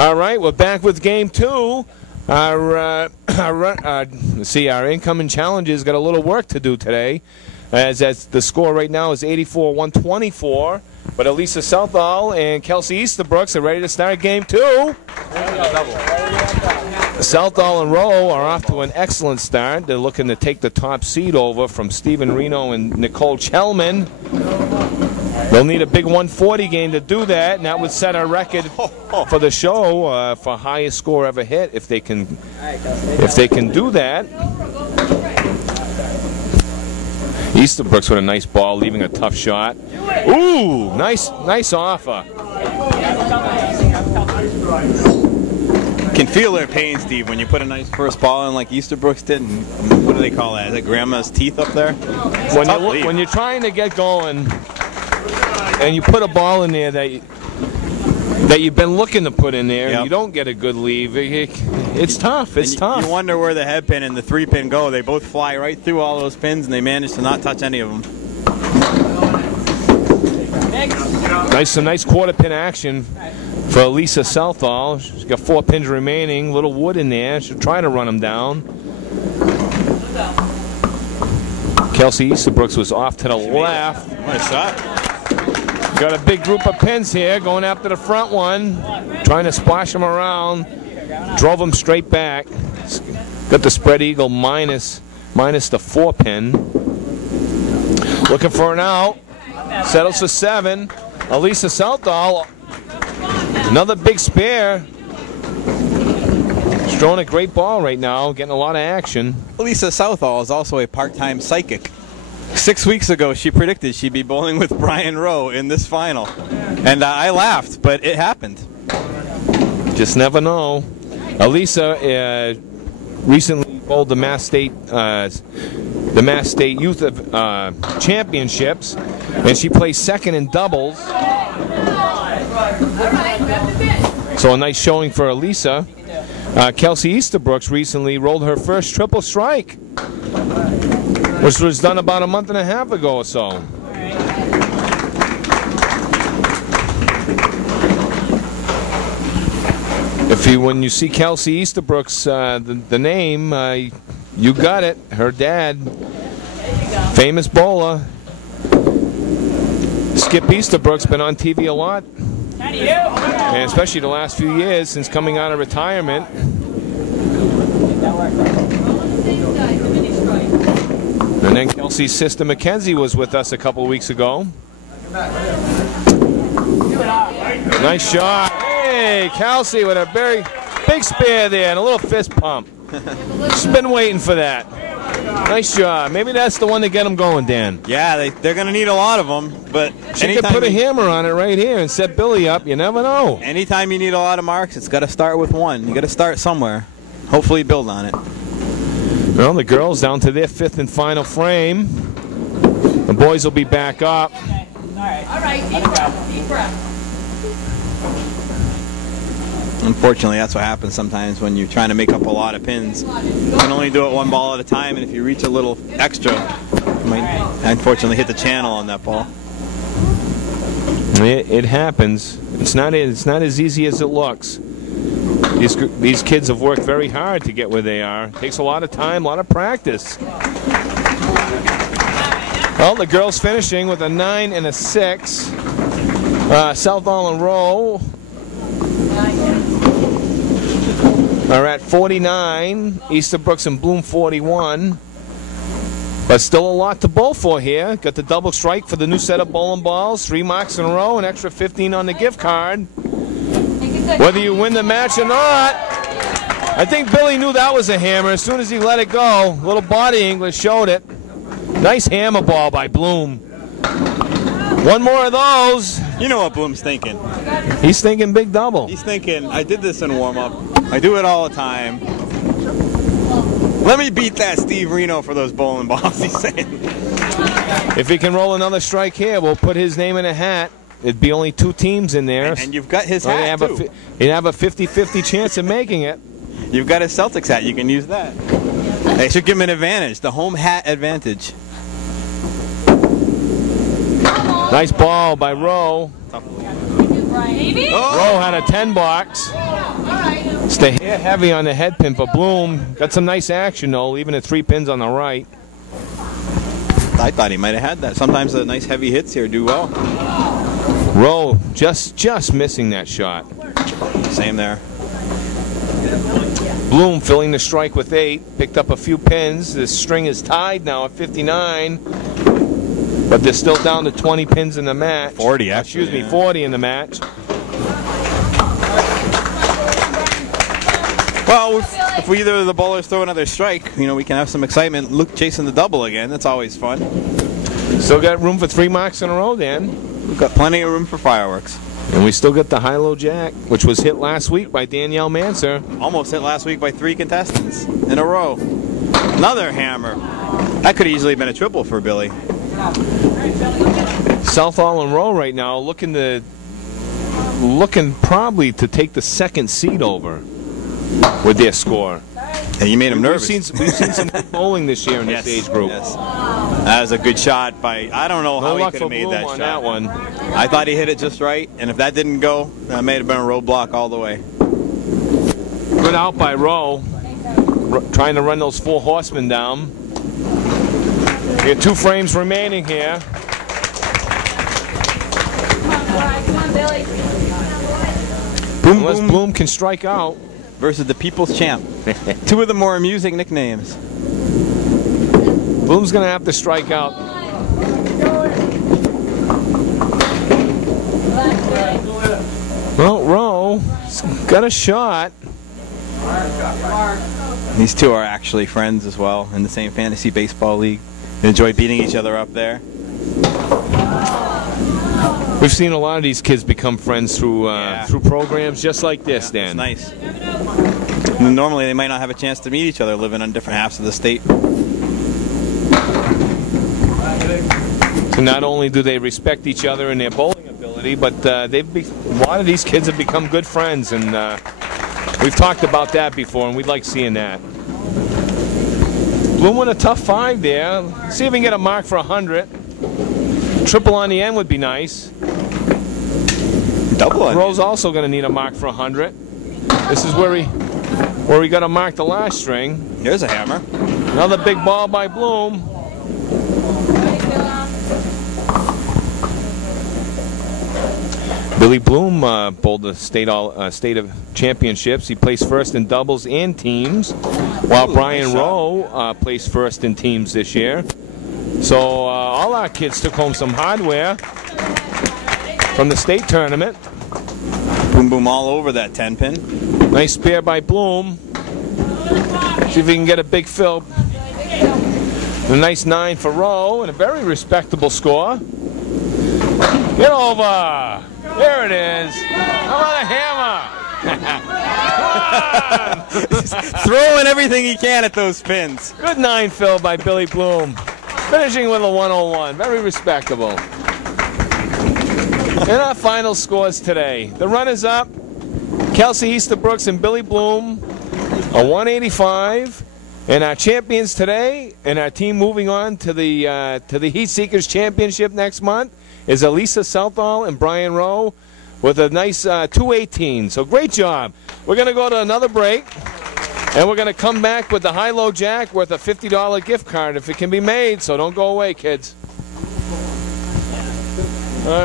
All right, we're back with game two. Our incoming challengers got a little work to do today, as the score right now is 84-124. But Elisa Southall and Kelsey Easterbrooks are ready to start game two. Southall and Rowe are off to an excellent start. They're looking to take the top seed over from Stephen Reno and Nicole Chelman. They'll need a big 140 game to do that, and that would set a record for the show for highest score ever hit if they can do that. Easterbrooks with a nice ball, leaving a tough shot. Ooh, nice offer. Can feel their pain, Steve, when you put a nice first ball in like Easterbrooks did. And what do they call that? Is that grandma's teeth up there? When you're trying to get going and you put a ball in there that you've been looking to put in there, and you don't get a good leave, it's tough. It's tough. You wonder where the head pin and the 3-pin go. They both fly right through all those pins, and they manage to not touch any of them. Some nice quarter pin action for Elisa Southall. She's got 4 pins remaining. Little wood in there. She'll try to run them down. Kelsey Easterbrooks was off to the left. Nice shot. Got a big group of pins here going after the front one. Trying to splash them around. Drove them straight back. Got the spread eagle minus the 4-pin. Looking for an out. Settles for 7. Elisa Southall, another big spare. She's throwing a great ball right now, getting a lot of action. Elisa Southall is also a part-time psychic. 6 weeks ago, she predicted she'd be bowling with Brian Rowe in this final. And I laughed, but it happened. Just never know. Elisa recently bowled the Mass State Youth Championships, and she placed second in doubles. So a nice showing for Elisa. Kelsey Easterbrooks recently rolled her first triple strike, which was done about a month and a half ago or so. When you see Kelsey Easterbrooks, the name, you got it. Her dad, famous bowler. Skip Easterbrooks, been on TV a lot, and especially the last few years since coming out of retirement. And then Kelsey's sister Mackenzie was with us a couple weeks ago. Nice shot. Hey, Kelsey with a very big spare there and a little fist pump. She's been waiting for that. Nice job. Maybe that's the one to get them going, Dan. Yeah, they're going to need a lot of them. But she could put a hammer on it right here and set Billy up. You never know. Anytime you need a lot of marks, it's got to start with one. You got to start somewhere. Hopefully build on it. Well, the girls down to their 5th and final frame. The boys will be back up. Okay. All right. Deep breath. Unfortunately, that's what happens sometimes when you're trying to make up a lot of pins. You can only do it one ball at a time, and if you reach a little extra, you might unfortunately hit the channel on that ball. It happens. It's not as easy as it looks. These kids have worked very hard to get where they are. It takes a lot of time, a lot of practice. Well, the girls finishing with a 9 and a 6. Southall and Rowe are at 49. Easterbrooks and Bloom 41. But still a lot to bowl for here. Got the double strike for the new set of bowling balls. 3 marks in a row, an extra 15 on the gift card. Whether you win the match or not, I think Billy knew that was a hammer as soon as he let it go. Little body English showed it. Nice hammer ball by Bloom. One more of those. You know what Bloom's thinking. He's thinking big double. He's thinking, I did this in warm-up. I do it all the time. Let me beat that Steve Reno for those bowling balls, he's saying. If he can roll another strike here, we'll put his name in a hat. It'd be only 2 teams in there. And you've got his hat, too. He'd have a 50-50 chance of making it. You've got his Celtics hat. You can use that. They should give him an advantage, the home hat advantage. Come on. Nice ball by Rowe. Rowe had a 10 box. Stay heavy on the head pin for Bloom. Got some nice action though, leaving the 3 pins on the right. I thought he might have had that. Sometimes the nice heavy hits here do well. Rowe just missing that shot. Same there. Bloom filling the strike with 8. Picked up a few pins. The string is tied now at 59. But they're still down to 20 pins in the match. 40 actually. Excuse me, 40 in the match. Well, if we either of the bowlers throw another strike, you know, we can have some excitement. Luke chasing the double again. That's always fun. Still got room for 3 marks in a row, Dan. We've got plenty of room for fireworks. And we still got the high-low jack, which was hit last week by Danielle Manser. Almost hit last week by 3 contestants in a row. Another hammer. That could easily have been a triple for Billy. Southall and Rowe right now looking probably to take the 2nd seed over with their score. And you made him nervous. We've seen some bowling this year in this age group. Yes. That was a good shot by, I don't know how he could have made that shot. That one. I thought he hit it just right, and if that didn't go, that may have been a roadblock all the way. Good out by Rowe, trying to run those 4 horsemen down. We got 2 frames remaining here. Unless Bloom can strike out. Versus the People's Champ. 2 of the more amusing nicknames. Bloom's going to have to strike out. Well, Rowe got a shot. These 2 are actually friends as well in the same fantasy baseball league. They enjoy beating each other up there. We've seen a lot of these kids become friends through through programs just like this, Dan. It's nice. And normally they might not have a chance to meet each other living on different halves of the state. So not only do they respect each other and their bowling ability, but a lot of these kids have become good friends, and we've talked about that before, and we'd like seeing that. Bloom with a tough 5 there. See if we can get a mark for 100. Triple on the end would be nice. Double on Rowe's also going to need a mark for 100. This is where we got to mark the last string. Here's a hammer. Another big ball by Bloom. Billy Bloom bowled the state of championships. He placed first in doubles and teams, while Brian Rowe placed first in teams this year. So all our kids took home some hardware from the state tournament. Boom, boom all over that 10 pin. Nice spear by Bloom. See if we can get a big fill. A nice 9 for Rowe and a very respectable score. Get over. There it is. How about a hammer? Come on. Throwing everything he can at those pins. Good 9 fill by Billy Bloom. Finishing with a 101. Very respectable. And our final scores today. The runners-up, Kelsey Easterbrooks and Billy Bloom, a 185. And our champions today, and our team moving on to the Heat Seekers Championship next month, is Elisa Southall and Brian Rowe with a nice 218. So great job. We're going to go to another break, and we're going to come back with the high-low jack worth a $50 gift card if it can be made. So don't go away, kids.